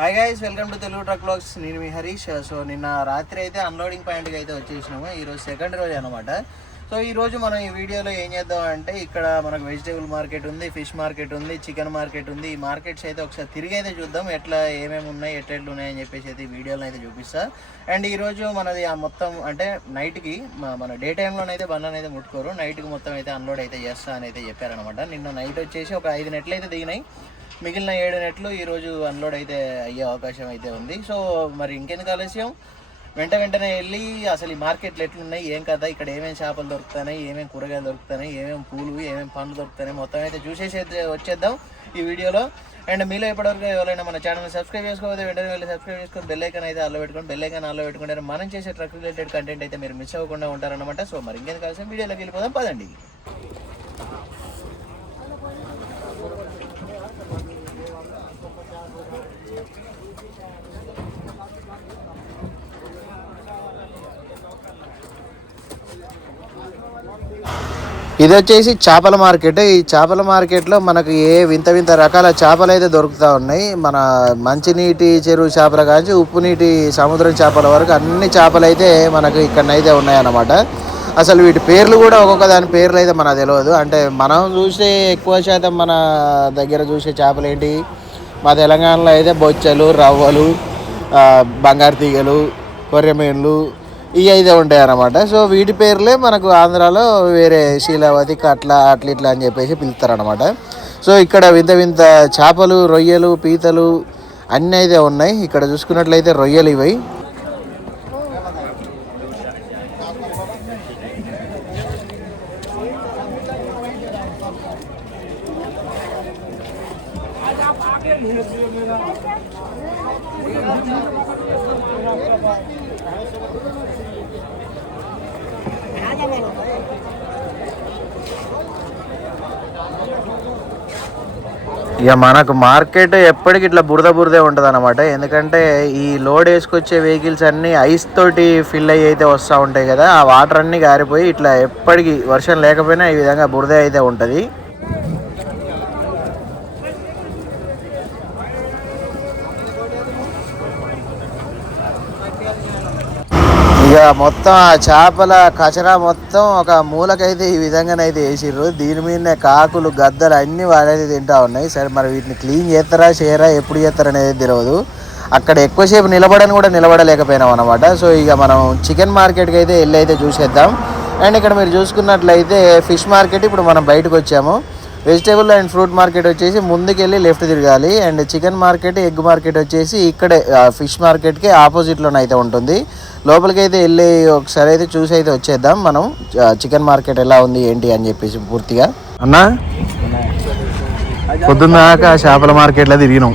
Hi guys welcome to Telugu truck vlogs నేను మీ Harish. So నిన్న రాత్రి అయితే అన్లోడింగ్ పాయింట్కి అయితే వచ్చేసినాము. ఈరోజు సెకండ్ రోజు అనమాట సో ఈ రోజు మనం ఈ వీడియోలో ఏం చేద్దాం అంటే ఇక్కడ మనకు వెజిటేబుల్ మార్కెట్ ఉంది ఫిష్ మార్కెట్ ఉంది చికెన్ మార్కెట్ ఉంది. ఈ మార్కెట్స్ అయితే ఒకసారి తిరిగి అయితే చూద్దాం. ఎట్లా ఏమేమి ఉన్నాయి ఎట్లా ఉన్నాయి అని చెప్పేసి అయితే ఈ వీడియోలో అయితే చూపిస్తా. అండ్ ఈరోజు మనది ఆ మొత్తం అంటే నైట్కి మన డే టైంలోనైతే బండ్లను అయితే ముట్టుకోరు. నైట్కి మొత్తం అయితే అన్లోడ్ అయితే చేస్తా అని అయితే చెప్పారనమాట నిన్న నైట్ వచ్చేసి ఒక ఐదు నెట్లు అయితే దిగినాయి. మిగిలిన ఏడు నెట్లు ఈరోజు అన్లోడ్ అయితే అయ్యే అవకాశం అయితే ఉంది. సో మరి ఇంకెందుకు ఆలస్యం? వెంట వెంటనే వెళ్ళి అసలు ఈ మార్కెట్లు ఎట్లున్నాయి ఏం కదా ఇక్కడ ఏమేమి చేపలు దొరుకుతున్నాయి ఏమేమి కూరగాయలు దొరుకుతున్నాయి ఏమేమి పూలు ఏమేమి పండ్లు దొరుకుతున్నాయి మొత్తం అయితే చూసేసి వచ్చేద్దాం ఈ వీడియోలో. అండ్ మీలో ఇప్పటివరకు ఎవరైనా మన ఛానల్ సబ్స్క్రైబ్ చేసుకోకపోతే వెంటనే వెళ్ళి సబ్స్క్రైబ్ చేసుకొని బెల్ ఐకన్ అయితే అల్లో పెట్టుకొని బెల్ ఐకన్ అల్లో పెట్టుకుంటే మనం చేసే ట్రక్ రిలేటెడ్ కంటెంట్ అయితే మీరు మిస్ అవ్వకుండా ఉంటారనమాట సో మరి ఇంకేం కలిసి వీడియోలోకి వెళ్ళిపోదాం పదండి. ఇది వచ్చేసి చేపల మార్కెట్. ఈ చేపల మార్కెట్లో మనకు ఏ వింత వింత రకాల చేపలు అయితే దొరుకుతూ ఉన్నాయి. మన మంచినీటి చెరువు చేపల కాంచి ఉప్పు నీటి సముద్రం చేపల వరకు అన్ని చేపలు అయితే మనకు ఇక్కడనైతే ఉన్నాయన్నమాట. అసలు వీటి పేర్లు కూడా ఒక్కొక్క దాని పేర్లు అయితే మనకు తెలియదు. అంటే మనం చూసే ఎక్కువ శాతం మన దగ్గర చూసే చేపలు ఏంటి? మా తెలంగాణలో అయితే బొచ్చలు రవ్వలు బంగారు తీగలు కొర్రెమేన్లు ఇవి అయితే ఉంటాయి అన్నమాట సో వీటి పేర్లే మనకు ఆంధ్రాలో వేరే శీలావతి కట్ల అట్ల ఇట్లా అని చెప్పేసి పిలుస్తారనమాట సో ఇక్కడ వింత వింత చేపలు రొయ్యలు పీతలు అన్నీ అయితే ఉన్నాయి. ఇక్కడ చూసుకున్నట్లయితే రొయ్యలు ఇవి. ఇక మనకు మార్కెట్ ఎప్పటికి ఇట్లా బురద బురదే ఉంటుంది అనమాట ఎందుకంటే ఈ లోడ్ వేసుకొచ్చే వెహికల్స్ అన్నీ ఐస్ తోటి ఫిల్ అయ్యి అయితే వస్తూ ఉంటాయి కదా. ఆ వాటర్ అన్నీ గారిపోయి ఇట్లా ఎప్పటికీ వర్షం లేకపోయినా ఈ విధంగా బురద అయితే ఉంటుంది. ఇక మొత్తం ఆ చేపల కచరా మొత్తం ఒక మూలకైతే ఈ విధంగానైతే వేసిర్రు. దీని మీదనే కాకులు గద్దలు అన్ని వాళ్ళైతే తింటా ఉన్నాయి. సరే మరి వీటిని క్లీన్ చేస్తారా చేయరా ఎప్పుడు చేస్తారా అనేది తెలియదు అక్కడ ఎక్కువసేపు నిలబడని కూడా నిలబడలేకపోయినాం అనమాట సో ఇక మనం చికెన్ మార్కెట్కి అయితే వెళ్ళి అయితే చూసేద్దాం. అండ్ ఇక్కడ మీరు చూసుకున్నట్లయితే ఫిష్ మార్కెట్ ఇప్పుడు మనం బయటకు వచ్చాము. వెజిటేబుల్ అండ్ ఫ్రూట్ మార్కెట్ వచ్చేసి ముందుకెళ్ళి లెఫ్ట్ తిరగాలి. And chicken market egg market వచ్చేసి ఇక్కడే ఫిష్ మార్కెట్కి ఆపోజిట్లోనే అయితే ఉంటుంది. లోపలికి అయితే వెళ్ళి ఒకసారి అయితే చూసి అయితే వచ్చేద్దాం. మనం చికెన్ మార్కెట్ ఎలా ఉంది ఏంటి అని చెప్పేసి పూర్తిగా. అన్నా పొద్దున్నాక చేపల మార్కెట్లో తిరిగినాం.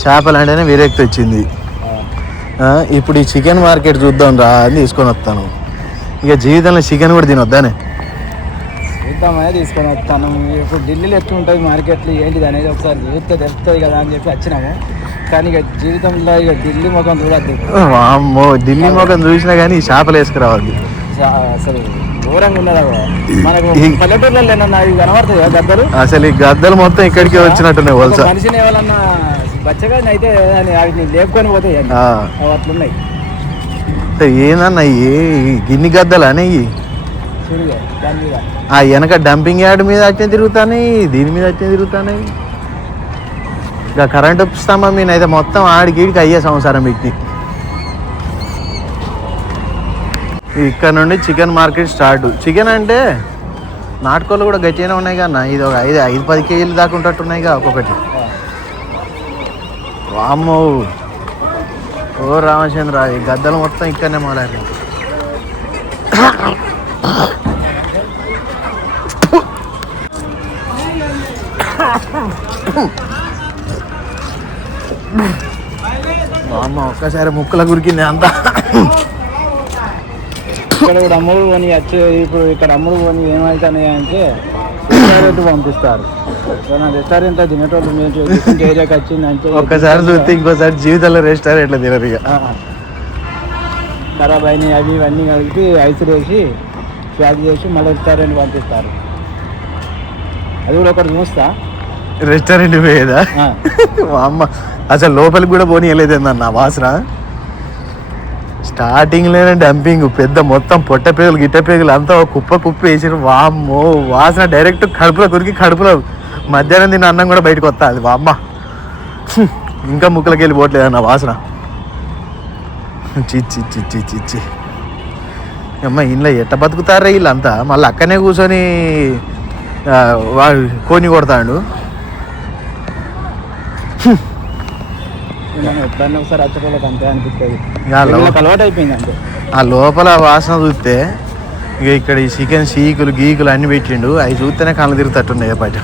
చేపలు అంటేనే విరక్తి వచ్చింది. ఇప్పుడు ఈ చికెన్ మార్కెట్ చూద్దాం రా అని తీసుకొని వస్తాను. ఇక జీవితంలో చికెన్ కూడా తినొద్దానే? చూద్దామని తీసుకొని వస్తాను. ఇప్పుడు ఢిల్లీలో ఎట్లా ఉంటుంది మార్కెట్లు ఏంటిది అనేది ఒకసారి చూస్తే తెలుస్తుంది కదా అని చెప్పి వచ్చినాము. కానీ ఇక జీవితంలో ఇక ఢిల్లీ ముఖం చూడద్దు. వామ్మో ఢిల్లీ మొఖం చూసినా కానీ చేపలు వేసుకురావద్దు. అసలు ఘోరంగా ఉన్నది అవ్వ. మనకు పల్లెటూర్లలో ఏమన్నా ఇవి కదా గద్దలు? అసలు ఈ గద్దలు మొత్తం ఇక్కడికే వచ్చినట్టున్నాయి వలస. మనిషిని ఎవరన్నా బచ్చగా అయితే వాటిని లేపుకొని పోతాయి అట్లున్నాయి. ఏందన్నా ఏ గిన్ని గద్దలు అనేవి ఆ వెనక డంపింగ్ యార్డ్ మీద అట్నే తిరుగుతాయి దీని మీద అట్నే తిరుగుతాయి ఇక కరెంటు స్తంభం మీద అయితే మొత్తం ఆడికి అయ్యే సంవత్సరం వ్యక్తి ఇక్కడ నుండి చికెన్ మార్కెట్ స్టార్ట్. చికెన్ అంటే నాటుకోళ్ళు కూడా గట్టిగానే ఉన్నాయి కన్నా ఇది ఒక ఐదు ఐదు పది కేజీలు దాకా ఉంటట్టున్నాయిగా ఒక్కొక్కటి. వామ్మో. ఓ రామచంద్ర ఈ గద్దలు మొత్తం ఇక్కడనే మొదలయ్యారు అమ్మ ఒక్కసారి ముక్కల గురికింది అంతా. ఇక్కడ కూడా అమ్ముడు కొని వచ్చి ఇప్పుడు ఇక్కడ అమ్ముడు కొని ఏమవుతున్నాయి అంటే రెస్టారెంట్ పంపిస్తారు రెస్టారెంట్ తినేటోళ్ళు మేము ఏరియాకి వచ్చింది అంటే ఒక్కసారి చూస్తే ఇంకోసారి జీవితంలో రెస్టారెంట్లో తినరు ఇక. ఖరాబ్ అయినాయి అవి ఇవన్నీ కలిపి ఐస్ వేసి ప్యాక్ చేసి మళ్ళీ రెస్టారెంట్ పంపిస్తారు. అది కూడా ఒకటి చూస్తా. రెస్టారెంట్ పోయేదా. మా అమ్మ అసలు లోపలికి కూడా పోనీయలేదేందన్న వాసన స్టార్టింగ్లోనే డంపింగ్ పెద్ద మొత్తం పొట్ట పేగులు గిట్ట పేగులు అంతా ఒక కుప్ప కుప్ప వేసారు వామ్మో వాసన డైరెక్ట్ కడుపులో కొరికి కడుపులో మధ్యాహ్నం తిన్న అన్నం కూడా బయటకు వస్తా అది వామ్మ. ఇంకా ముక్కలకి వెళ్ళి పోవట్లేదు అన్న వాసన చిచ్చి చిచ్చి చిచ్చి అమ్మ ఇంట్లో ఎట్ట బతుకుతారా వీళ్ళంతా? మళ్ళీ అక్కనే కూర్చొని కోని కొడతాడు. ఎప్పుడన్నా ఒకసారి వచ్చేటోళ్ళకి అంతే అనిపిస్తుంది. అలవాటు అయిపోయింది అంతే ఆ లోపల వాసన చూస్తే ఇక ఇక్కడ ఈ చికెన్ సీకులు గీకులు అన్ని పెట్టిండు. అవి చూస్తేనే కళ్ళు తిరుగుతట్టున్నాయి బయట.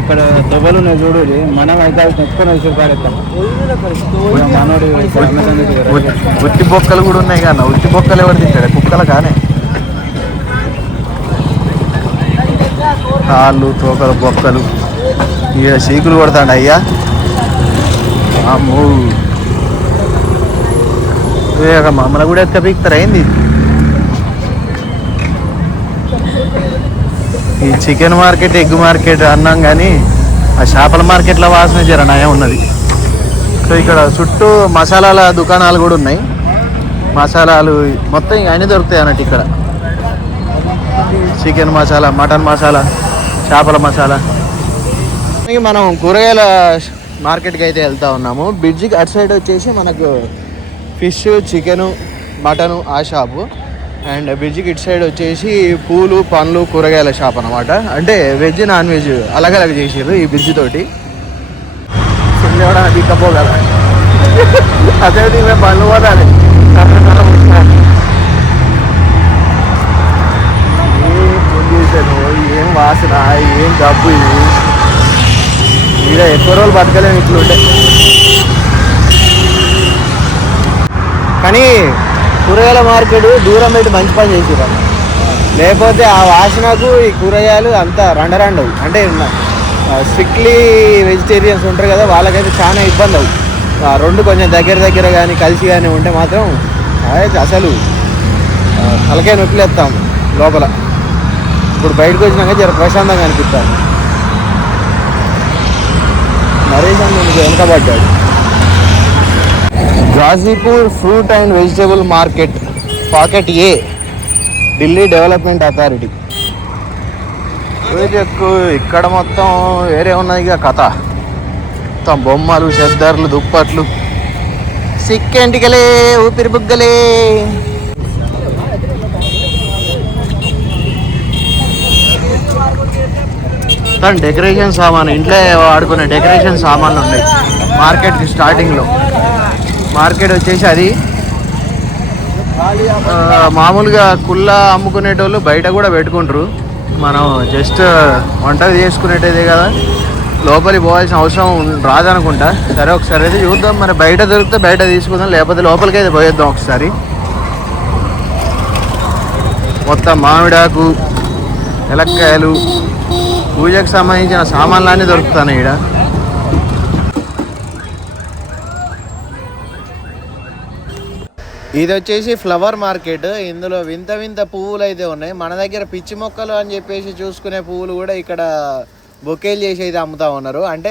ఇక్కడ దెబ్బలు ఉన్నాయి చూడు మనం అయితే ఉత్తి బొక్కలు కూడా ఉన్నాయి కానీ ఉత్తి బొక్కలు ఎవరు తింటాడు కుక్కలు కానే. కాళ్ళు తోకలు బొక్కలు. ఇక చీకులు కొడతాడు అయ్యా. అమ్మో మమ్మల్ని కూడా ఎక్క పీక్తారు అయింది ఈ చికెన్ మార్కెట్ ఎగ్ మార్కెట్ అన్నాం కానీ ఆ చేపల మార్కెట్లో వాసన జర ఉన్నది. సో ఇక్కడ చుట్టూ మసాలాల దుకాణాలు కూడా ఉన్నాయి. మసాలాలు మొత్తం ఇంకా అన్నీ దొరుకుతాయి అన్నట్టు ఇక్కడ. చికెన్ మసాలా మటన్ మసాలా చేపల మసాలా. ఇక మనం కూరగాయల మార్కెట్కి అయితే వెళ్తా ఉన్నాము. బ్రిడ్జికి అటు సైడ్ వచ్చేసి మనకు ఫిష్ చికెను మటను ఆ షాపు అండ్ బ్రిడ్జికి ఇటు సైడ్ వచ్చేసి పూలు పండ్లు కూరగాయల షాప్ అనమాట అంటే వెజ్ నాన్ వెజ్ అలగలగ చేసారు ఈ బ్రిడ్జ్ తోటి. ఎవడన్నా అదే మేము పండ్లు పోదాలి ఏం పొల్యూషన్ ఏం వాసన ఏం డబ్బు ఇది? ఇలా ఎక్కువ రోజులు బతకలేము ఇట్లుంటే కానీ కూరగాయల మార్కెట్ దూరం పెట్టి మంచి పని చేసిరు లేకపోతే ఆ వాసనకు ఈ కూరగాయలు అంతా రండరండవు. అంటే స్ట్రిక్ట్లీ వెజిటేరియన్స్ ఉంటారు కదా వాళ్ళకైతే చాలా ఇబ్బంది అవు ఆ రెండు కొంచెం దగ్గర దగ్గర కానీ కలిసి కానీ ఉంటే మాత్రం అసలు తలకాయ నొప్పిలేస్తాము లోపల. ఇప్పుడు బయటకు వచ్చినాక జర ప్రశాంతంగా అనిపిస్తాను నరేష్ అని నీకు వెనకబడ్డాడు Ghazipur fruit and vegetable market pocket A Delhi development authority. Check ఇక్కడ మొత్తం వేరే ఉన్నది ఇక కథ. మొత్తం బొమ్మలు చెద్దర్లు దుప్పట్లు. సిక్కెంటికలే ఊపిరి బుగ్గలే. మొత్తం డెకరేషన్ సామాన్. ఇంట్లో వాడుకునే డెకరేషన్ సామాన్లు ఉన్నాయి. మార్కెట్ స్టార్టింగ్లో మార్కెట్ వచ్చేసి అది మామూలుగా కుల్ల అమ్ముకునేటోళ్ళు బయట కూడా పెట్టుకుంటారు. మనం జస్ట్ వంట చేసుకునేటదే కదా. లోపలికి పోవాల్సిన అవసరం రాదనుకుంటా. సరే ఒకసారి అయితే చూద్దాం. మరి బయట దొరికితే బయట తీసుకుందాం. లేకపోతే లోపలికి అయితే పోయేద్దాం ఒకసారి. మొత్తం మామిడాకు ఎలక్కాయలు పూజకు సంబంధించిన సామాన్లన్నీ దొరుకుతాయి ఇక్కడ ఇది వచ్చేసి ఫ్లవర్ మార్కెట్. ఇందులో వింత వింత పువ్వులు అయితే ఉన్నాయి. మన దగ్గర పిచ్చి మొక్కలు అని చెప్పేసి చూసుకునే పువ్వులు కూడా ఇక్కడ బొకేలు చేసి అయితే అమ్ముతా ఉన్నారు. అంటే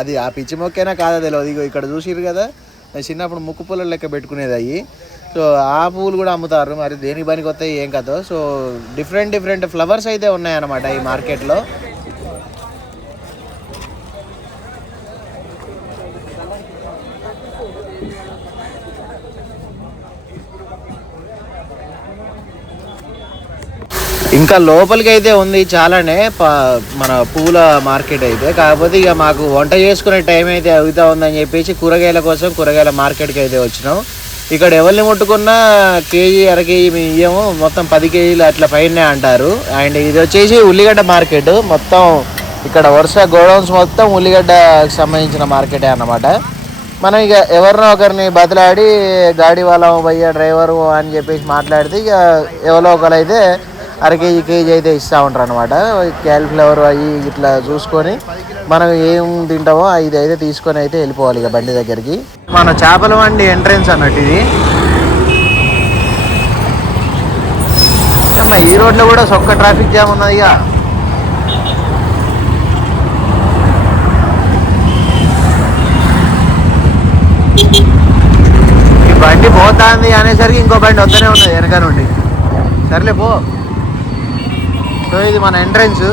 అది ఆ పిచ్చి మొక్కైనా కాదా తెలియదు ఇగో ఇక్కడ చూసిరు కదా? చిన్నప్పుడు ముక్కు పుల్లలు లెక్క పెట్టుకునేది అయ్యి. సో ఆ పువ్వులు కూడా అమ్ముతారు. మరి దేనికి పనికి వస్తాయి ఏం కథో. సో డిఫరెంట్ డిఫరెంట్ ఫ్లవర్స్ అయితే ఉన్నాయన్నమాట ఈ మార్కెట్లో. ఇంకా లోపలికి అయితే ఉంది చాలానే ప- మన పూల మార్కెట్ అయితే. కాకపోతే ఇక మాకు వంట చేసుకునే టైం అయితే అవుతా ఉందని చెప్పేసి కూరగాయల కోసం కూరగాయల మార్కెట్కి అయితే వచ్చినాం. ఇక్కడ ఎవరిని ముట్టుకున్నా కేజీ అర కేజీ మేము ఇయ్యము. మొత్తం పది కేజీలు అట్లా పైన అంటారు. అండ్ ఇది వచ్చేసి ఉల్లిగడ్డ మార్కెట్. మొత్తం ఇక్కడ వరుస గోడౌన్స్ మొత్తం ఉల్లిగడ్డకి సంబంధించిన మార్కెటే అన్నమాట. మనం ఇక ఎవరినో ఒకరిని బతిలాడి గాడి వాళ్ళం భయ్య డ్రైవరు అని చెప్పేసి మాట్లాడితే ఇక ఎవరో ఒకరైతే అర కేజీ కేజీ అయితే ఇస్తూ ఉంటారు అనమాట క్యాలిఫ్లవర్ అవి ఇట్లా చూసుకొని మనం ఏం తింటామో ఇది అయితే తీసుకొని అయితే వెళ్ళిపోవాలి ఇక బండి దగ్గరికి. మన చేపల బండి ఎంట్రెన్స్ అన్నట్టు ఇది. అమ్మ ఈ రోడ్లో కూడా సొక్క ట్రాఫిక్ జామ్ ఉన్నది ఇక. ఈ బండి పోతుంది అనేసరికి ఇంకో బండి వద్దనే ఉన్నది వెనక నుండి. సర్లే పో. సో ఇది మన ఎంట్రన్స్.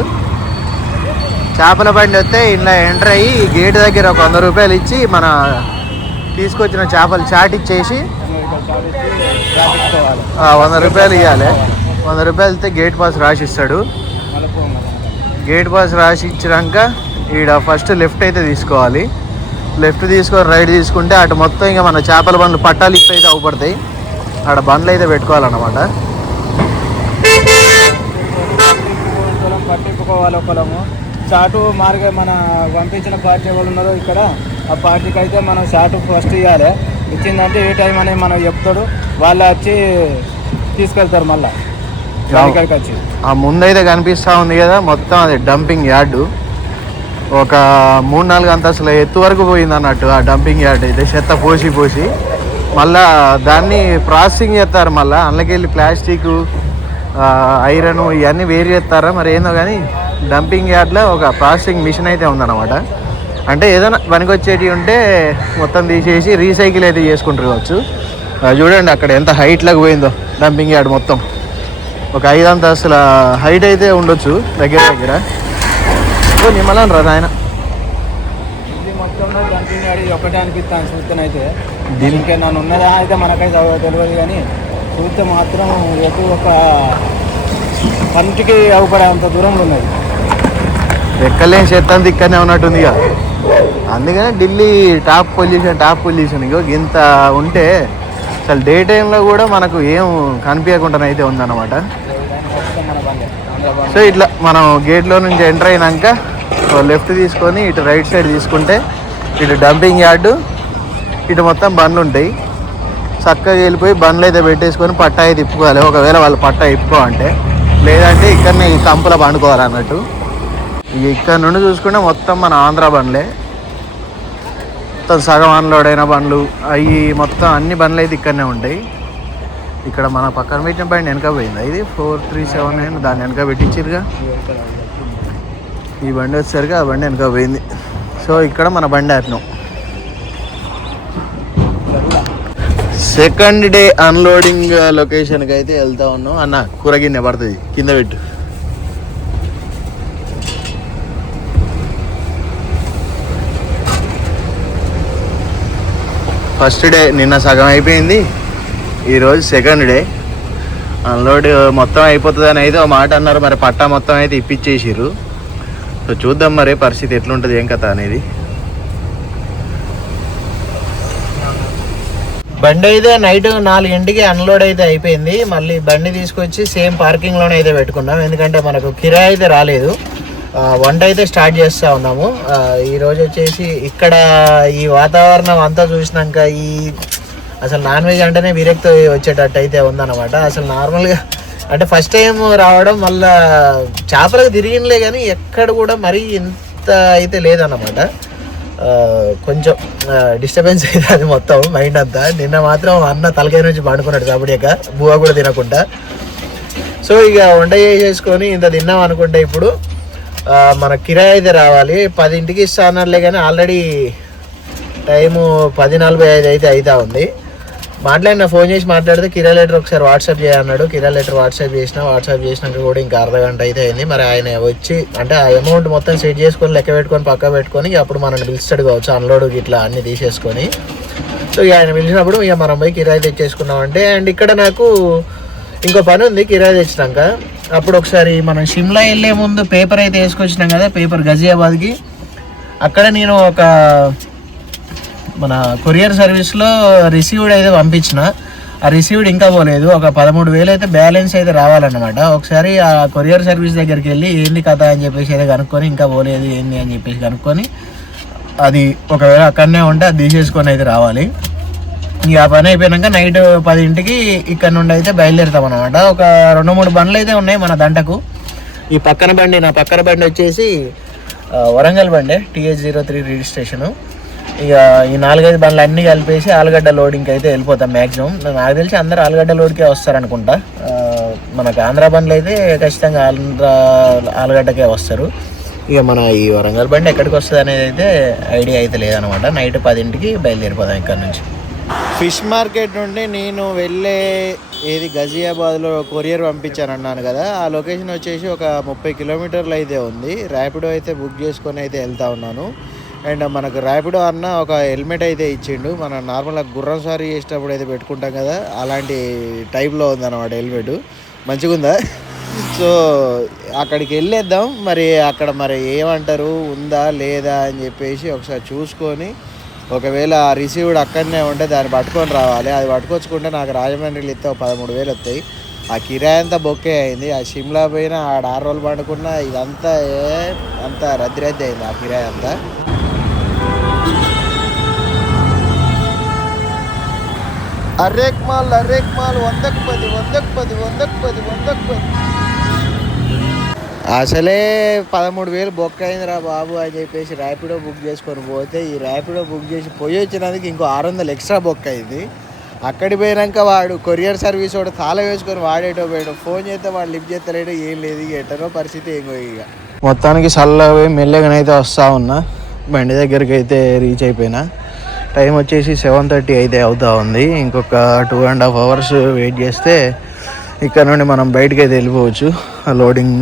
చేపల బండి వస్తే ఇలా ఎంటర్ అయ్యి గేట్ దగ్గర ఒక వంద రూపాయలు ఇచ్చి మన తీసుకొచ్చిన చేపలు చాట్ ఇచ్చేసి వంద రూపాయలు ఇవ్వాలి వంద రూపాయలు ఇస్తే గేట్ పాస్ రాసిస్తాడు. గేట్ పాస్ రాసి ఇచ్చినాక ఈడ ఫస్ట్ లెఫ్ట్ అయితే తీసుకోవాలి. లెఫ్ట్ తీసుకొని రైట్ తీసుకుంటే అటు మొత్తం ఇంకా మన చేపల బండ్లు పట్టాలు ఇప్పి అయితే అవుపడతాయి. ఆడ బండ్లు అయితే పెట్టుకోవాలన్నమాట. పొలం పట్టింపుకోవాలి ఒకలము. చాటు మార్గ మన పంపించిన పార్టీ ఎవరు ఉన్నారో ఇక్కడ ఆ పార్టీకి అయితే మనం చాటు ఫస్ట్ ఇవ్వాలి ఇచ్చిందంటే ఏ టైం అనేది మనం చెప్తాడు. వాళ్ళు వచ్చి తీసుకెళ్తారు మళ్ళా. ఇక్కడికి వచ్చి. ఆ ముందైతే కనిపిస్తూ ఉంది కదా మొత్తం అది డంపింగ్ యార్డు. ఒక మూడు నాలుగు అంతస్తుల ఎత్తు వరకు పోయింది అన్నట్టు ఆ డంపింగ్ యార్డ్ అయితే చెత్త పోసి పోసి. మళ్ళా దాన్ని ప్రాసెసింగ్ చేస్తారు మళ్ళీ అందులోకెళ్ళి ప్లాస్టిక్ ఐరన్ ఇవన్నీ వేరు చేస్తారా? మరి ఏందో కానీ డంపింగ్ యార్డ్లో ఒక ప్రాసెసింగ్ మిషన్ అయితే ఉందన్నమాట. అంటే ఏదైనా పనికొచ్చేటివి ఉంటే మొత్తం తీసేసి రీసైకిల్ అయితే చేసుకుంటారు కావచ్చు. చూడండి అక్కడ ఎంత హైట్లోకి పోయిందో డంపింగ్ యార్డ్ మొత్తం. ఒక ఐదు అంతస్తుల హైట్ అయితే ఉండొచ్చు దగ్గర దగ్గర. ఓ నిమ్మలం రా నాయన. ఇది మొత్తంలో డంపింగ్ యార్డ్ ఇది ఒకటే అనిపిస్తాను చూస్తేనైతే దీనికి నన్ను ఉన్నదా? అయితే మనకైతే తెలియదు కానీ చూస్తే మాత్రం ఎటు ఒక పంటికి అవపడే అంత దూరంలో ఉన్నది. ఎక్కలేని చెత్త ఇక్కడనే ఉన్నట్టుంది ఇక. అందుకనే Delhi top pollution top pollution ఇగో ఇంత ఉంటే అసలు డే టైంలో కూడా మనకు ఏం కనిపించకుండా అయితే ఉందన్నమాట. సో ఇట్లా మనం గేట్లో నుంచి ఎంటర్ అయినాక లెఫ్ట్ తీసుకొని ఇటు రైట్ సైడ్ తీసుకుంటే ఇటు డంపింగ్ యార్డు ఇటు మొత్తం బండ్లు ఉంటాయి. చక్కగా వెళ్ళిపోయి బండ్లు అయితే పెట్టేసుకొని పట్టా అయితే ఇప్పుకోవాలి. ఒకవేళ వాళ్ళు పట్టా ఇప్పుకోవంటే లేదంటే ఇక్కడనే ఈ కంపులో పండుకోవాలి అన్నట్టు ఇక ఇక్కడ నుండి చూసుకుంటే మొత్తం మన ఆంధ్ర బండ్లే. మొత్తం సగం అన్లోడ్ అయిన బండ్లు అవి మొత్తం అన్ని బండ్లు అయితే ఇక్కడనే ఉంటాయి. ఇక్కడ మన పక్కన పెట్టిన బండి వెనక పోయింది? ఇది ఫోర్ త్రీ సెవెన్ నైన్ దాన్ని వెనక పెట్టించిరుగా ఈ బండి వచ్చేసరికి ఆ బండి వెనక పోయింది. సో ఇక్కడ మన బండి ఆపినాం సెకండ్ డే అన్లోడింగ్ లొకేషన్కి అయితే వెళ్తా ఉన్నాం. అన్న కూర గిన్నె పడుతుంది. కింద పెట్టు. ఫస్ట్ డే నిన్న సగం అయిపోయింది. ఈరోజు సెకండ్ డే అన్లోడ్ మొత్తం అయిపోతుంది అని అయితే ఒక మాట అన్నారు. మరి పట్టా మొత్తం అయితే ఇప్పించేసిర్రు. సో చూద్దాం మరి పరిస్థితి ఎట్లుంటుంది ఏం కథ అనేది. బండి అయితే నైట్ నాలుగింటికి అన్లోడ్ అయితే అయిపోయింది. మళ్ళీ బండి తీసుకొచ్చి సేమ్ పార్కింగ్లోనే అయితే పెట్టుకున్నాం. ఎందుకంటే మనకు కిరాయి అయితే రాలేదు. వంట అయితే స్టార్ట్ చేస్తూ ఉన్నాము. ఈరోజు వచ్చేసి ఇక్కడ ఈ వాతావరణం అంతా చూసినాక ఈ అసలు నాన్ వెజ్ అంటేనే విరక్తి వచ్చేటట్టు అయితే ఉందన్నమాట. అసలు నార్మల్గా అంటే ఫస్ట్ టైం రావడం మళ్ళీ చేపలకు తిరిగినలే కానీ ఎక్కడ కూడా మరీ ఇంత అయితే లేదన్నమాట. కొంచెం డిస్టర్బెన్స్ అయితే అది మొత్తం మైండ్ అంతా. నిన్న మాత్రం అన్న తలకాయ నుంచి పండుకున్నాడు కాబడియాక బువ్వ కూడా తినకుండా. సో ఇక వంట చేసుకొని ఇంత తిన్నాం అనుకుంటే ఇప్పుడు ఆ, మన కిరాయి అయితే రావాలి. పదింటికి అన్నట్లే కానీ ఆల్రెడీ టైము పది నలభై ఐదు అయితే అవుతా ఉంది. మాట్లాడిన ఫోన్ చేసి మాట్లాడితే కిరా లెటర్ ఒకసారి వాట్సాప్ చేయన్నాడు కిరా లెటర్ వాట్సాప్ చేసిన వాట్సాప్ చేసినాక కూడా ఇంకా అర్ధ గంట అయితే అయింది. మరి ఆయన వచ్చి అంటే ఆ అమౌంట్ మొత్తం సెట్ చేసుకొని లెక్క పెట్టుకొని పక్క పెట్టుకొని అప్పుడు మనల్ని పిలుస్తాడు కావచ్చు అన్లోడ్ ఇట్లా అన్ని తీసేసుకొని. సో ఇక ఆయన పిలిచినప్పుడు ఇక మనం పోయి కిరాయి తెచ్చేసుకున్నామంటే అండ్ ఇక్కడ నాకు ఇంకో పని ఉంది కిరాయి తెచ్చినాక. అప్పుడు ఒకసారి మనం షిమ్లా వెళ్ళే ముందు పేపర్ అయితే వేసుకొచ్చినాం కదా పేపర్ గజియాబాద్కి అక్కడ నేను ఒక మన కొరియర్ సర్వీస్లో రిసీవ్డ్ అయితే పంపించిన. ఆ రిసీవ్డ్ ఇంకా పోలేదు. ఒక పదమూడు వేలు అయితే బ్యాలెన్స్ అయితే రావాలన్నమాట. ఒకసారి ఆ కొరియర్ సర్వీస్ దగ్గరికి వెళ్ళి ఏంది కథ? అని చెప్పేసి అయితే కనుక్కొని ఇంకా పోలేదు ఏంది? అని చెప్పేసి కనుక్కొని అది ఒకవేళ అక్కడనే ఉంటే అది తీసేసుకొని అయితే రావాలి. ఇక ఆ పని అయిపోయినాక నైట్ పదింటికి ఇక్కడ నుండి అయితే బయలుదేరుతాం అనమాట ఒక రెండు మూడు బండ్లు అయితే ఉన్నాయి మన దంటకు ఈ పక్కన బండి నా పక్కన బండి వచ్చేసి వరంగల్ బండి టీహెచ్ జీరో త్రీ రిజిస్ట్రేషను ఇక ఈ నాలుగైదు బండ్లు అన్నీ కలిపేసి ఆలుగడ్డ లోడింగ్కి అయితే వెళ్ళిపోతాం మ్యాక్సిమం నాకు తెలిసి అందరు ఆలుగడ్డ లోడ్కే వస్తారనుకుంటా. అనుకుంటా మనకు ఆంధ్ర బండ్లు అయితే ఖచ్చితంగా ఆంధ్ర ఆలుగడ్డకే వస్తారు. ఇక మన ఈ వరంగల్ బండి ఎక్కడికి వస్తుంది అనేది అయితే ఐడియా అయితే లేదనమాట. నైట్ పదింటికి బయలుదేరిపోదాం ఇక్కడ నుంచి. ఫిష్ మార్కెట్ నుండి నేను వెళ్ళే ఏది గజియాబాద్లో కొరియర్ పంపించాను అన్నాను కదా ఆ లొకేషన్ వచ్చేసి ఒక ముప్పై కిలోమీటర్లు అయితే ఉంది. ర్యాపిడో అయితే బుక్ చేసుకొని అయితే వెళ్తా ఉన్నాను. అండ్ మనకు ర్యాపిడో అన్న ఒక హెల్మెట్ అయితే ఇచ్చిండు. మన నార్మల్గా గుర్రం సారీ చేసేటప్పుడు అయితే పెట్టుకుంటాం కదా అలాంటి టైప్లో ఉందన్నమాట హెల్మెట్. మంచిగా ఉందా సో అక్కడికి వెళ్ళేద్దాం. మరి అక్కడ మరి ఏమంటారు? ఉందా లేదా అని చెప్పేసి ఒకసారి చూసుకొని ఒకవేళ ఆ రిసీవ్డ్ అక్కడనే ఉంటే దాన్ని పట్టుకొని రావాలి. అది పట్టుకొచ్చుకుంటే నాకు రాజమండ్రిలో ఇస్తే ఒక పదమూడు వేలు వస్తాయి. ఆ కిరాయి అంతా బొక్కే అయింది. ఆ షిమ్లా పోయినా ఆడ ఆరు రోజులు పండుకున్నా ఇదంతా ఏ అంతా రద్ది రద్ది అయింది ఆ కిరాయి అంతా. అరేక్ మాల్ అరేక్ మాల్ వందకు పది వందకు పది వందకు పది వందకు పది. అసలే పదమూడు వేలు బొక్క అయిందిరా బాబు అని చెప్పేసి ర్యాపిడో బుక్ చేసుకొని పోతే ఈ ర్యాపిడో బుక్ చేసి పోయి వచ్చినందుకు ఇంకో ఆరు వందలు ఎక్స్ట్రా బొక్క అయింది. అక్కడికి పోయినాక వాడు కొరియర్ సర్వీస్ వాడు తాళ వేసుకొని వాడేటో పోయాడు. ఫోన్ చేస్తే వాడు లిఫ్ట్ చేస్తలేడు ఏం లేదు ఇక ఎట్టనో పరిస్థితి ఏం ఇక. మొత్తానికి చల్లగా మెల్లగానైతే వస్తూ ఉన్నా. బండి దగ్గరికి అయితే రీచ్ అయిపోయినా. టైం వచ్చేసి సెవెన్ థర్టీ అయితే అవుతా ఉంది. ఇంకొక two and half hours wait చేస్తే ఇక్కడ నుండి మనం బయటికి అయితే వెళ్ళిపోవచ్చు లోడింగ్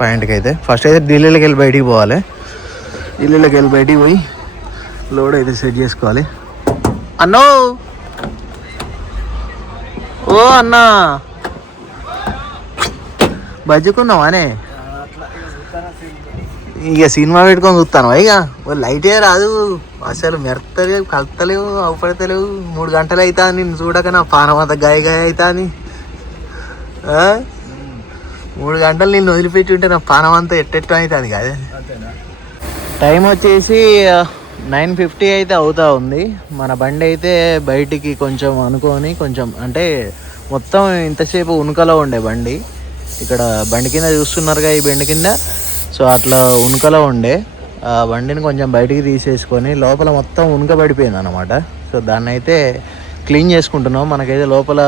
పాయింట్కి అయితే. ఫస్ట్ అయితే ఢిల్లీలోకి వెళ్ళి బయటికి పోవాలి. ఢిల్లీలోకి వెళ్ళి బయటికి పోయి లోడ్ అయితే సెట్ చేసుకోవాలి. అన్నో! ఓ అన్నా! బజ్జుకున్నావానే? ఇక సినిమా పెట్టుకొని చూస్తాను ఇక? లైటే రాదు. అసలు మెరతలేవు కలుతలేవు అవపడతలేవు. మూడు గంటలు అవుతా నిన్ను చూడక నా పానం అంత గాయ గాయ అవుతా అని? మూడు గంటలు నిన్ను వదిలిపెట్టి ఉంటే నా పానం అంతా ఎట్టెట్టు అవుతుంది కాదే. టైం వచ్చేసి నైన్ ఫిఫ్టీ అయితే అవుతా ఉంది. మన బండి అయితే బయటికి కొంచెం అనుకొని కొంచెం అంటే మొత్తం ఇంతసేపు ఉనుకలో ఉండే బండి. ఇక్కడ బండి కింద చూస్తున్నారుగా ఈ బండి కింద. సో అట్లా ఉనుకలో ఉండే. బండిని కొంచెం బయటికి తీసేసుకొని లోపల మొత్తం ఉనకబడిపోయింది అనమాట సో దాన్ని అయితే క్లీన్ చేసుకుంటున్నాం. మనకైతే లోపల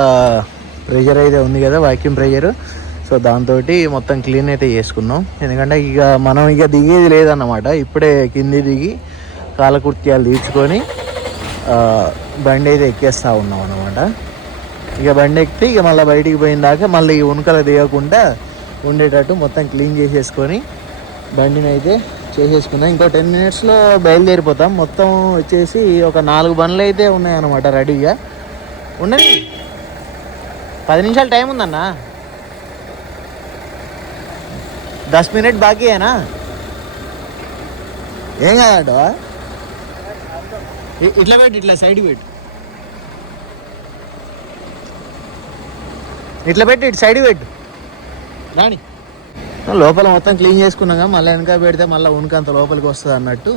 ప్రెషర్ అయితే ఉంది కదా వాక్యూమ్ ప్రెషర్ సో దాంతో మొత్తం క్లీన్ అయితే చేసుకున్నాం. ఎందుకంటే ఇక మనం ఇక దిగేది లేదన్నమాట. ఇప్పుడే కింది దిగి కాలకృత్యాలు తీర్చుకొని బండి అయితే ఎక్కేస్తూ ఉన్నాం అనమాట ఇక బండి ఎక్కితే ఇక మళ్ళీ బయటికి పోయిన దాకా మళ్ళీ ఈ ఉనుకలు దిగకుండా ఉండేటట్టు మొత్తం క్లీన్ చేసేసుకొని బండిని అయితే చేసేసుకుందాం ఇంకో టెన్ మినిట్స్లో బయలుదేరిపోతాం. మొత్తం వచ్చేసి ఒక నాలుగు బండ్లు అయితే ఉన్నాయన్నమాట రెడీగా. ఉండండి పది నిమిషాలు టైం ఉందన్నా? దస్ మినిట్ బాకీ అయినా ఏం కాదట ఇట్లా పెట్టి ఇట్లా సైడ్ పెట్టు. ఇట్లా పెట్టి ఇటు సైడ్ పెట్టు. రాని లోపల మొత్తం క్లీన్ చేసుకున్నాగా మళ్ళీ వెనక పెడితే మళ్ళీ ఉనికంత లోపలికి వస్తుంది అన్నట్టు.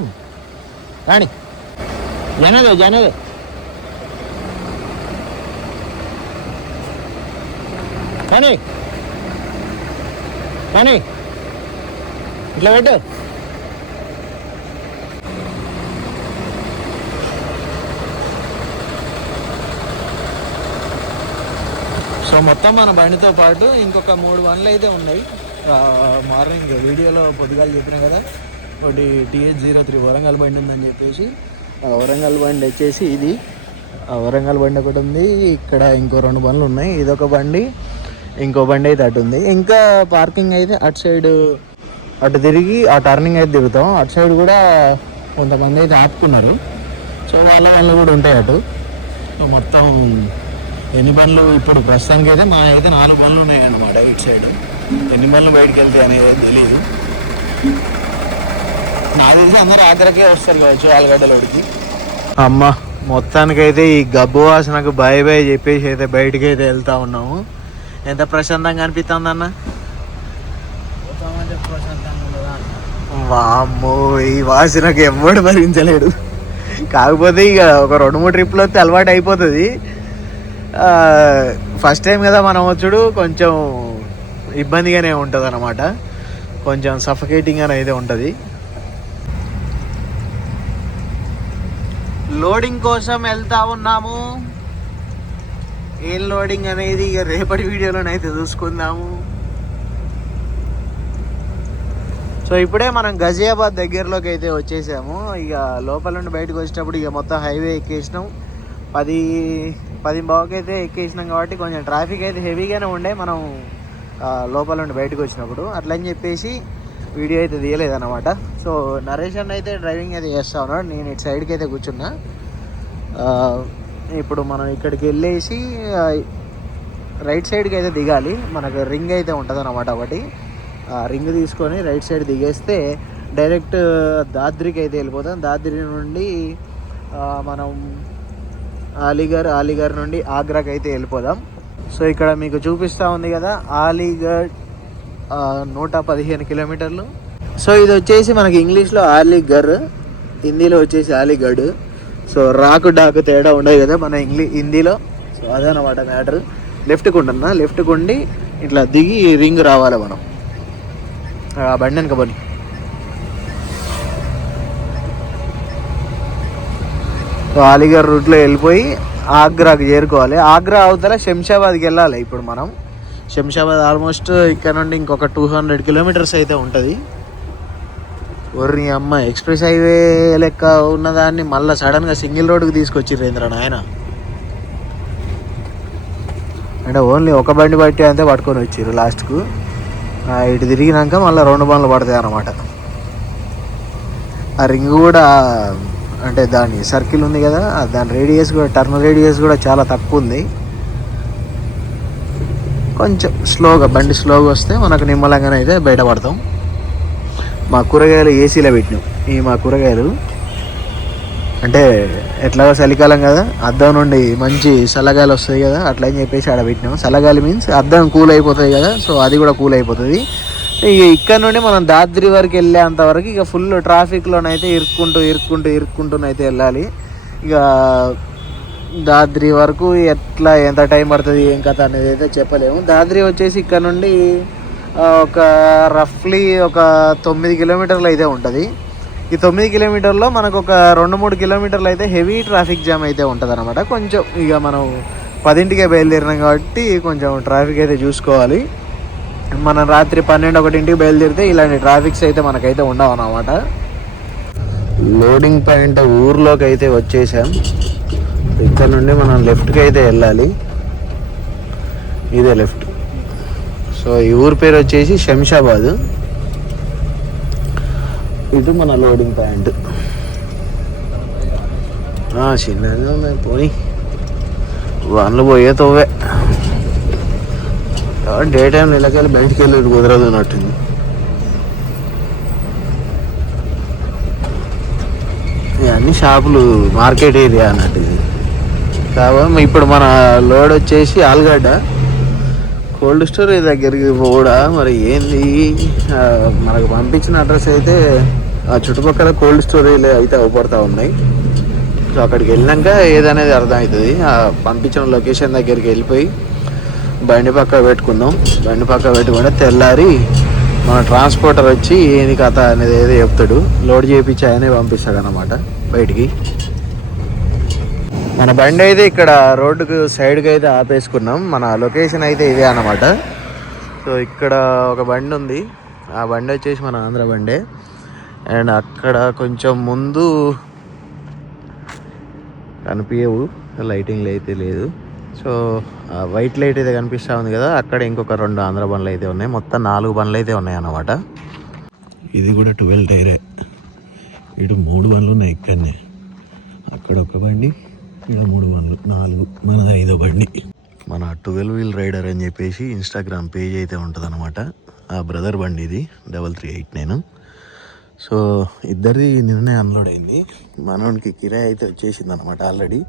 కానీ జనదే జనదే కానీ కానీ ఇట్లా పెట్టు. సో మొత్తం మన బండితో పాటు ఇంకొక మూడు బండ్లు అయితే ఉన్నాయి. మార్నింగ్ వీడియోలో పొద్దుగాలు చెప్పినా కదా ఒకటి టీహెచ్ జీరో త్రీ వరంగల్ బండి ఉందని చెప్పేసి ఆ వరంగల్ బండి వచ్చేసి ఇది. ఆ వరంగల్ బండి ఒకటి ఉంది ఇక్కడ ఇంకో రెండు బండ్లు ఉన్నాయి. ఇదొక బండి ఇంకో బండి అయితే అటు ఉంది. ఇంకా పార్కింగ్ అయితే అటు సైడ్ అటు తిరిగి ఆ టర్నింగ్ అయితే తిరుగుతాం. అటు సైడ్ కూడా కొంతమంది అయితే ఆపుకున్నారు. సో వాళ్ళ వాళ్ళు కూడా ఉంటాయి అటు. సో మొత్తం ఎన్ని బండ్లు ఇప్పుడు ప్రస్తుతానికి అయితే మా అయితే నాలుగు బండ్లు ఉన్నాయి అన్నమాట ఇటు సైడ్. ఎన్ని బండ్లు బయటికి వెళ్తాయి అనేది తెలియదు నాకు తెలిసి అందరూ ఆఖరికే వస్తారు కావచ్చు ఆలుగడ్డలోడికి అమ్మ మొత్తానికైతే ఈ గబ్బు వాసనకు బాయ్ బాయ్ చెప్పేసి అయితే బయటికి అయితే వెళ్తా ఉన్నాము. ఎంత ప్రశాంతంగా అనిపిస్తుంది అన్న? వామ్మో ఈ వాసనకు ఎవ్వడు భరించలేడు. కాకపోతే ఇక ఒక రెండు మూడు ట్రిప్లు వస్తే అలవాటు అయిపోతుంది. ఫస్ట్ టైం కదా మనం వచ్చుడు కొంచెం ఇబ్బందిగానే ఉంటుంది అనమాట కొంచెం సఫకేటింగ్ అని అయితే ఉంటుంది. లోడింగ్ కోసం వెళ్తా ఉన్నాము. ఏం లోడింగ్ అనేది ఇక రేపటి వీడియోలోనైతే చూసుకుందాము. సో ఇప్పుడే మనం గజియాబాద్ దగ్గరలోకి అయితే వచ్చేసాము. ఇక లోపల నుండి బయటకు వచ్చేటప్పుడు ఇక మొత్తం హైవే ఎక్కేసినాం. పది పది బావుకి అయితే ఎక్కేసినాం కాబట్టి కొంచెం ట్రాఫిక్ అయితే హెవీగానే ఉండే. మనం లోపల నుండి బయటకు వచ్చినప్పుడు అట్లని అని చెప్పేసి వీడియో అయితే తీయలేదన్నమాట. సో నరేష్ అన్న అయితే డ్రైవింగ్ అయితే చేస్తా ఉన్నాడు. నేను ఇటు సైడ్కి అయితే కూర్చున్నా. ఇప్పుడు మనం ఇక్కడికి వెళ్ళేసి రైట్ సైడ్కి అయితే దిగాలి. మనకు రింగ్ అయితే ఉంటుంది అనమాట ఒకటి. ఆ రింగ్ తీసుకొని రైట్ సైడ్ దిగేస్తే డైరెక్ట్ దాద్రికి అయితే వెళ్ళిపోతాం. దాద్రి నుండి మనం అలీగర్ అలీగర్ నుండి ఆగ్రాకి అయితే వెళ్ళిపోదాం. సో ఇక్కడ మీకు చూపిస్తూ ఉంది కదా ఆలీగఢ్ నూట పదిహేను కిలోమీటర్లు. సో ఇది వచ్చేసి మనకి ఇంగ్లీష్లో అలీగర్ హిందీలో వచ్చేసి ఆలీగఢ్ సో రాకు డాకు తేడా ఉండదు కదా మన ఇంగ్లీ హిందీలో. సో అదనమాట మ్యాటర్. లెఫ్ట్కి ఉంటున్నా లెఫ్ట్కి ఉండి ఇట్లా దిగి రింగ్ రావాలి మనం. ఆ బండి వెనక బండి సో అలీగర్ రూట్లో వెళ్ళిపోయి ఆగ్రాకి చేరుకోవాలి. ఆగ్రా అవతల శంషాబాద్కి వెళ్ళాలి ఇప్పుడు మనం. శంషాబాద్ ఆల్మోస్ట్ ఇక్కడ నుండి ఇంకొక టూ హండ్రెడ్ కిలోమీటర్స్ అయితే ఉంటుంది. ఒర్రి అమ్మ ఎక్స్ప్రెస్ హైవే లెక్క ఉన్నదాన్ని మళ్ళీ సడన్గా సింగిల్ రోడ్కి తీసుకొచ్చిర్రు ఇంద్ర నాయన? అంటే ఓన్లీ ఒక బండి బట్టి అంతే పట్టుకొని వచ్చిర్రు లాస్ట్కు. ఇటు తిరిగినాక మళ్ళీ రెండు బండ్లు పడతాయి అన్నమాట ఆ రింగ్ కూడా అంటే దాని సర్కిల్ ఉంది కదా దాని రేడియస్ కూడా టర్న్ రేడియస్ కూడా చాలా తక్కువ ఉంది కొంచెం స్లోగా బండి స్లోగా వస్తే మనకు నిమ్మలంగానే అయితే బయటపడతాం. మా కూరగాయలు ఏసీలో పెట్టినాం. ఈ మా కూరగాయలు అంటే ఎట్లాగో చలికాలం కదా అద్దం నుండి మంచి చల్లగాలి వస్తాయి కదా అట్లా అని చెప్పేసి ఆడ పెట్టినాం. చల్లగాలి మీన్స్ అద్దం కూల్ అయిపోతుంది కదా సో అది కూడా కూల్ అయిపోతుంది. ఇక ఇక్కడ నుండి మనం దాద్రి వరకు వెళ్ళేంత వరకు ఇక ఫుల్ ట్రాఫిక్లోనైతే ఇరుక్కుంటూ ఇరుక్కుంటూ ఇరుక్కుంటూనైతే వెళ్ళాలి. ఇక దాద్రి వరకు ఎట్లా ఎంత టైం పడుతుంది ఏం కథ అనేది అయితే చెప్పలేము. దాద్రి వచ్చేసి ఇక్కడ నుండి ఒక రఫ్లీ ఒక తొమ్మిది కిలోమీటర్లు అయితే ఉంటుంది. ఈ తొమ్మిది కిలోమీటర్లో మనకు ఒక రెండు మూడు కిలోమీటర్లు అయితే హెవీ ట్రాఫిక్ జామ్ అయితే ఉంటుంది అనమాట కొంచెం ఇక మనం పదింటికే బయలుదేరినాం కాబట్టి కొంచెం ట్రాఫిక్ అయితే చూసుకోవాలి. మనం రాత్రి పన్నెండు ఒకటింటికి బయలుదేరితే ఇలాంటి ట్రాఫిక్స్ అయితే మనకైతే ఉండవు అన్నమాట లోడింగ్ పాయింట్ ఊర్లోకి అయితే వచ్చేసాం. ఇక్కడ నుండి మనం లెఫ్ట్కి అయితే వెళ్ళాలి. ఇదే లెఫ్ట్. సో ఈ ఊరి పేరు వచ్చేసి శంషాబాద్. ఇటు మన లోడింగ్ పాయింట్. చిన్నగా ఉన్నాయి పోయి వాళ్ళు పోయే తోవే డే టైం ఇలాకెళ్ళి బయటికి వెళ్ళి కుదరదు అన్నట్టుంది. ఇవన్నీ షాపులు మార్కెట్ ఏరియా అన్నట్టు ఇది కాబట్టి ఇప్పుడు మన లోడ్ వచ్చేసి ఆలుగడ్డ. కోల్డ్ స్టోరేజ్ దగ్గరికి పోడా మరి ఏంది? మనకు పంపించిన అడ్రస్ అయితే ఆ చుట్టుపక్కల కోల్డ్ స్టోరేజ్ అయితే అవపడతా ఉన్నాయి. సో అక్కడికి వెళ్ళాక ఏదనేది అర్థమవుతుంది. ఆ పంపించిన లొకేషన్ దగ్గరికి వెళ్ళిపోయి బండి పక్క పెట్టుకుందాం. బండి పక్క పెట్టుకుంటే తెల్లారి మన ట్రాన్స్పోర్టర్ వచ్చి ఏంది కథ అనేది ఏదో చెప్తాడు. లోడ్ చేయించి ఆయనే పంపిస్తాడు అనమాట బయటికి. మన బండి అయితే ఇక్కడ రోడ్డుకు సైడ్కి అయితే ఆపేసుకున్నాం. మన లొకేషన్ అయితే ఇదే అన్నమాట. సో ఇక్కడ ఒక బండి ఉంది. ఆ బండి వచ్చేసి మన ఆంధ్ర బండే. అండ్ అక్కడ కొంచెం ముందు కనిపించవు లైటింగ్లు అయితే లేదు. సో వైట్ లైట్ అయితే కనిపిస్తూ ఉంది కదా అక్కడ ఇంకొక రెండు ఆంధ్ర బండ్లు అయితే ఉన్నాయి. మొత్తం నాలుగు బండ్లు అయితే ఉన్నాయి అన్నమాట ఇది కూడా ట్వెల్వ్ టైరే. ఇటు మూడు బండ్లు ఉన్నాయి ఇక్కడనే. అక్కడ ఒక బండి ఇక్కడ మూడు బండ్లు నాలుగు మన ఐదో బండి. మన ట్వెల్వ్ వీల్ రైడర్ అని చెప్పేసి ఇన్స్టాగ్రామ్ పేజ్ అయితే ఉంటుంది ఆ బ్రదర్ బండి ఇది double three eight nine. So ఇద్దరిది నిన్నే అన్లోడ్ అయింది. మనోడికి కిరాయి అయితే వచ్చేసింది అనమాట ఆల్రెడీ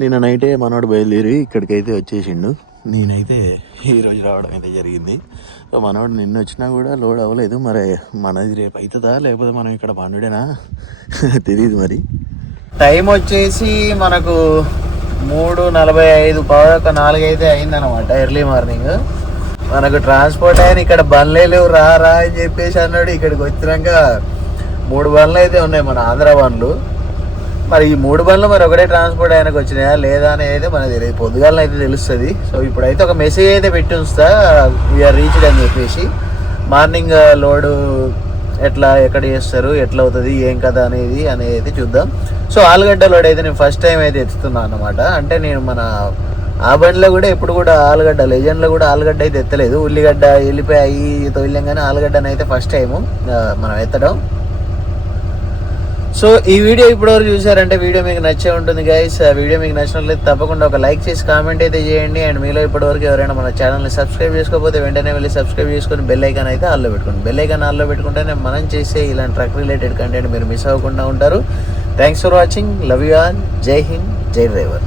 నిన్న నైటే మనోడు బయలుదేరి ఇక్కడికి అయితే వచ్చేసిండు. నేనైతే ఈరోజు రావడం అయితే జరిగింది. సో మనోడు నిన్న వచ్చినా కూడా లోడ్ అవ్వలేదు. మరి మనది రేపు అవుతుందా? లేకపోతే మనం ఇక్కడ పండుడేనా? తెలియదు మరి. టైం వచ్చేసి మనకు మూడు నలభై ఐదు పావుక నాలుగు అయితే అయిందనమాట ఎర్లీ మార్నింగ్. మనకు ట్రాన్స్పోర్ట్ అయిన ఇక్కడ బండ్లే లేవు రా రా అని చెప్పేసి అన్నాడు. ఇక్కడికి వచ్చినాక మూడు బండ్లు అయితే ఉన్నాయి మన ఆంధ్ర బండ్లు. మరి ఈ మూడు బండ్లు మరి ఒకటే ట్రాన్స్పోర్ట్ ఆయనకు వచ్చినాయా? లేదా అనేది మనది రేపు పొద్దుగాల అయితే తెలుస్తుంది. సో ఇప్పుడైతే ఒక మెసేజ్ అయితే పెట్టి ఉంచుతా. వీఆర్ రీచ్డ్ అని చెప్పేసి. మార్నింగ్ లోడు uh, ఎట్లా ఎక్కడ చేస్తారు ఎట్లా అవుతుంది ఏం కదా అనేది అనేది చూద్దాం. సో ఆలుగడ్డ లోడ్ అయితే నేను ఫస్ట్ టైం అయితే ఎత్తుతున్నాను అనమాట అంటే నేను మన ఆ బండిలో కూడా ఎప్పుడు కూడా ఆలుగడ్డ లెజెండ్లో కూడా ఆలుగడ్డ అయితే ఎత్తలేదు. ఉల్లిగడ్డ వెళ్ళిపోయి అవి తొలిం కానీ ఆలుగడ్డని అయితే ఫస్ట్ టైము uh, మనం ఎత్తడం. సో ఈ వీడియో ఇప్పటివరకు చూసారంటే వీడియో మీకు నచ్చే ఉంటుంది గైస్ ఆ వీడియో మీకు నచ్చినట్లయితే తప్పకుండా ఒక లైక్ చేసి కామెంట్ అయితే చేయండి. అండ్ మీలో ఇప్పటివరకు ఎవరైనా మన ఛానల్ని సబ్స్క్రైబ్ చేసుకోకపోతే వెంటనే వెళ్ళి సబ్స్క్రైబ్ చేసుకొని బెల్ ఐకాన్ అయితే ఆల్లో పెట్టుకోండి. బెల్ ఐకాన్ ఆల్లో పెట్టుకుంటేనే మనం చేసే ఇలాంటి ట్రక్ రిలేటెడ్ కంటెంట్ మీరు మిస్ అవ్వకుండా ఉంటారు. Thanks for watching love you all Jai Hind Jai driver